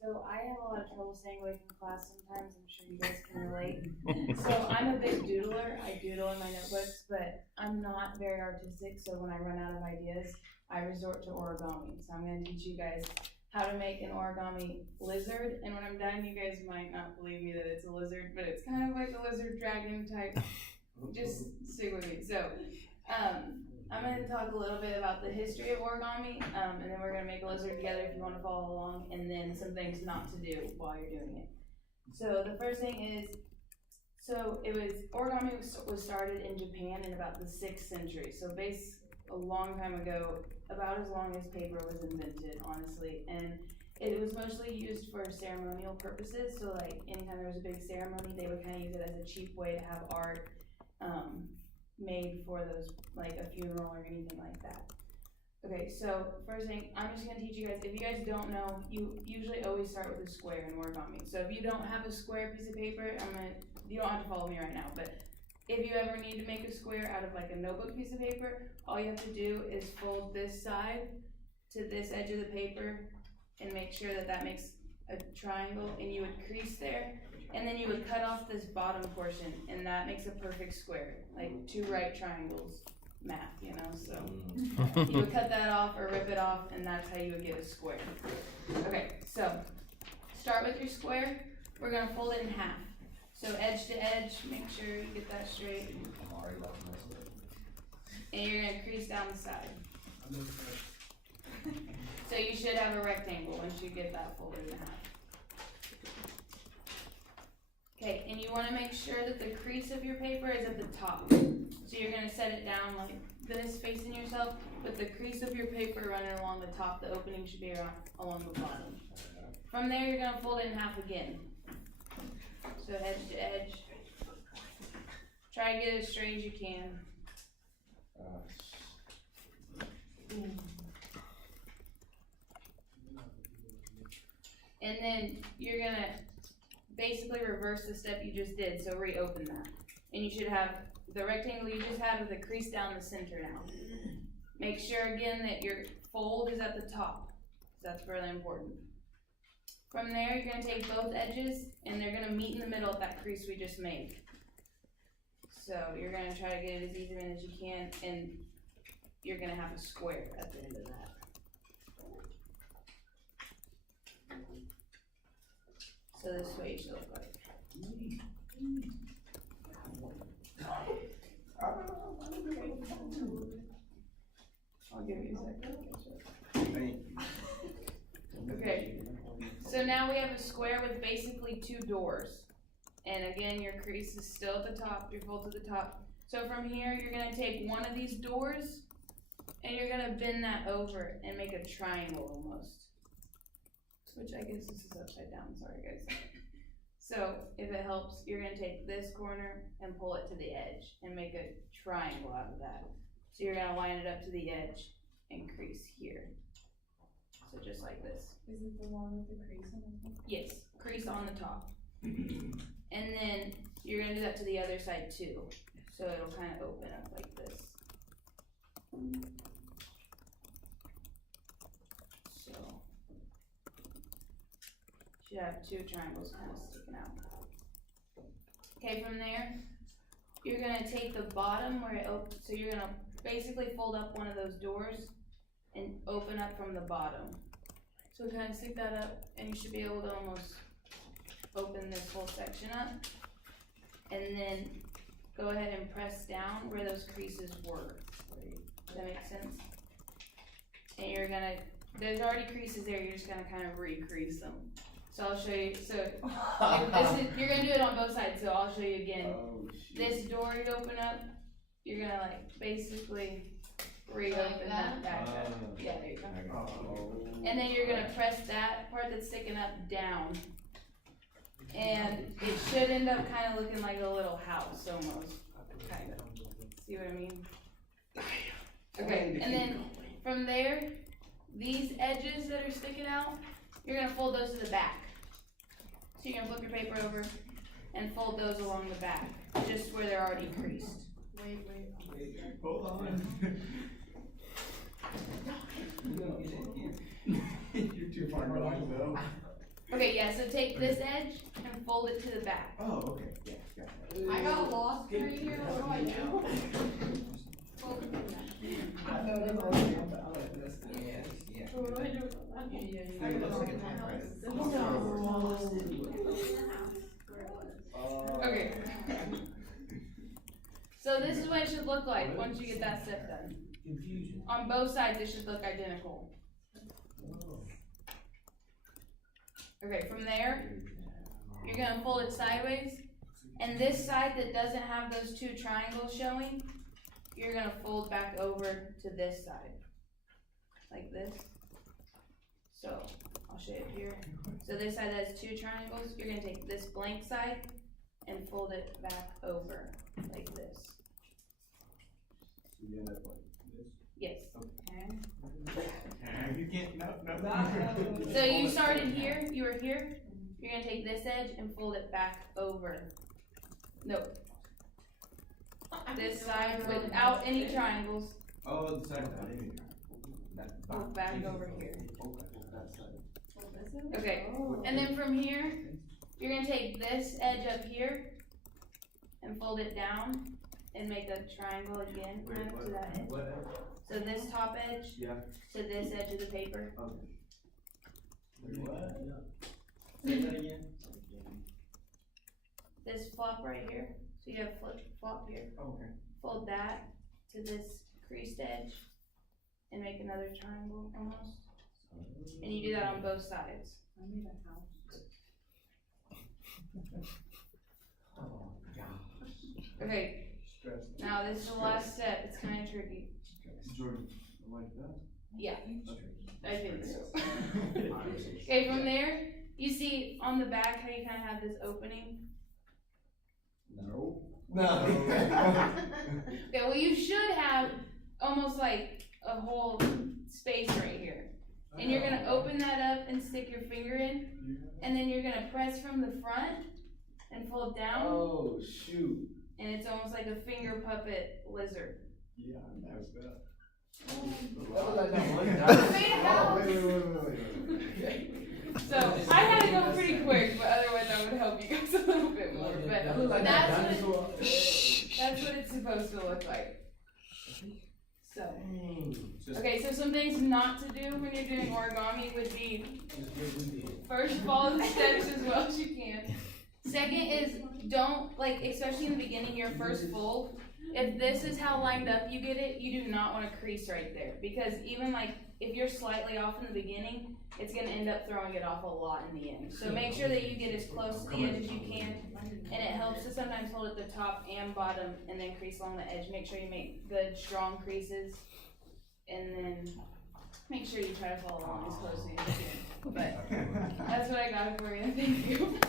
So I have a lot of trouble staying away from class sometimes, I'm sure you guys can relate. So I'm a big doodler, I doodle in my notebooks, but I'm not very artistic, so when I run out of ideas, I resort to origami. So I'm gonna teach you guys how to make an origami lizard, and when I'm done, you guys might not believe me that it's a lizard, but it's kind of like a lizard dragon type. Just stick with me. So, I'm gonna talk a little bit about the history of origami, and then we're gonna make a lizard together if you wanna follow along, and then some things not to do while you're doing it. So the first thing is, origami was started in Japan in about the 6th century, so a long time ago, about as long as paper was invented, honestly, and it was mostly used for ceremonial purposes, so like anytime there was a big ceremony, they would kind of use it as a cheap way to have art made for those, like a funeral or anything like that. Okay, so first thing, I'm just gonna teach you guys, if you guys don't know, you usually always start with a square in origami. So if you don't have a square piece of paper, you don't have to follow me right now, but if you ever need to make a square out of like a notebook piece of paper, all you have to do is fold this side to this edge of the paper and make sure that that makes a triangle, and you would crease there, and then you would cut off this bottom portion, and that makes a perfect square, like 2 right triangles, math, you know, so you would cut that off or rip it off, and that's how you would get a square. Okay, so start with your square. We're gonna fold it in half. So edge to edge, make sure you get that straight. And you're gonna crease down the side. So you should have a rectangle once you get that folded in half. Okay, and you wanna make sure that the crease of your paper is at the top. So you're gonna set it down like this, facing yourself, with the crease of your paper running along the top. The opening should be along the bottom. From there, you're gonna fold it in half again. So edge to edge. Try to get it as straight as you can. And then you're gonna basically reverse the step you just did, so reopen that. And you should have the rectangle you just had with a crease down the center now. Make sure again that your fold is at the top, so that's really important. From there, you're gonna take both edges and they're gonna meet in the middle of that crease we just made. So you're gonna try to get it as even as you can, and you're gonna have a square at the end of that. So this is what you should look like. I'll give you a second. Okay, so now we have a square with basically 2 doors. And again, your crease is still at the top, your fold to the top. So from here, you're gonna take one of these doors and you're gonna bend that over and make a triangle almost. Which I guess this is upside down, sorry guys. So if it helps, you're gonna take this corner and pull it to the edge and make a triangle out of that. So you're gonna line it up to the edge and crease here. So just like this. Is it the one with the crease on the top? Yes, crease on the top. And then you're gonna do that to the other side too. So it'll kind of open up like this. So, should have 2 triangles kind of sticking out. Okay, from there, you're gonna take the bottom where it opens, so you're gonna basically fold up one of those doors and open up from the bottom. So kind of stick that up, and you should be able to almost open this whole section up. And then go ahead and press down where those creases were. Does that make sense? And you're gonna, there's already creases there, you're just gonna kind of re-crease them. So I'll show you, so you're gonna do it on both sides, so I'll show you again. This door you open up, you're gonna like basically reopen that back up. Yeah, there you go. And then you're gonna press that part that's sticking up down. And it should end up kind of looking like a little house almost, kind of. See what I mean? Okay, and then from there, these edges that are sticking out, you're gonna fold those to the back. So you're gonna flip your paper over and fold those along the back, just where they're already creased. Wait. Hold on. You're too far going though. Okay, yeah, so take this edge and fold it to the back. Oh, okay, yeah, got it. I got lost right here, what do I do? Fold it back. I know that's all I like this. Yes, yeah. What do I do with that? It looks like a typewriter. Okay. So this is what it should look like once you get that step done. Confusion. On both sides, it should look identical. Okay, from there, you're gonna fold it sideways, and this side that doesn't have those two triangles showing, you're gonna fold back over to this side, like this. So, I'll show you here. So this side that has two triangles, you're gonna take this blank side and fold it back over, like this. You end up like this. Yes. Okay. You can't, no. So you started here, you were here, you're gonna take this edge and fold it back over. Nope, this side without any triangles, Oh, the second one. fold back over here. That side. Okay, and then from here, you're gonna take this edge up here and fold it down and make a triangle again, kind of to that edge. What? So this top edge Yeah. to this edge of the paper. Okay. What? Say that again. This flop right here, so you have flop here. Okay. Fold that to this creased edge and make another triangle almost. And you do that on both sides. I made a house. Oh, gosh. Okay, Stress. now this is the last step. It's kind of tricky. Jordan, like that? Yeah, I think so. Okay, from there, you see on the back how you kind of have this opening? No. No. Okay, well you should have almost like a whole space right here. And you're gonna open that up and stick your finger in, and then you're gonna press from the front and fold down, Oh, shoot. and it's almost like a finger puppet lizard. Yeah, I messed up. I made a house. Wait. So I had to go pretty quick, but otherwise I would help you guys a little bit more. But that's what it's supposed to look like. So, okay, so some things not to do when you're doing origami would be, first, follow the steps as well as you can. Second is, don't, like, especially in the beginning, your first fold, if this is how lined up you get it, you do not want to crease right there. Because even, like, if you're slightly off in the beginning, it's going to end up throwing it off a lot in the end. So make sure that you get as close to the edge as you can. And it helps to sometimes hold at the top and bottom and then crease along the edge. Make sure you make good, strong creases. And then make sure you try to follow along as close as you can. But that's what I got for you. Thank you.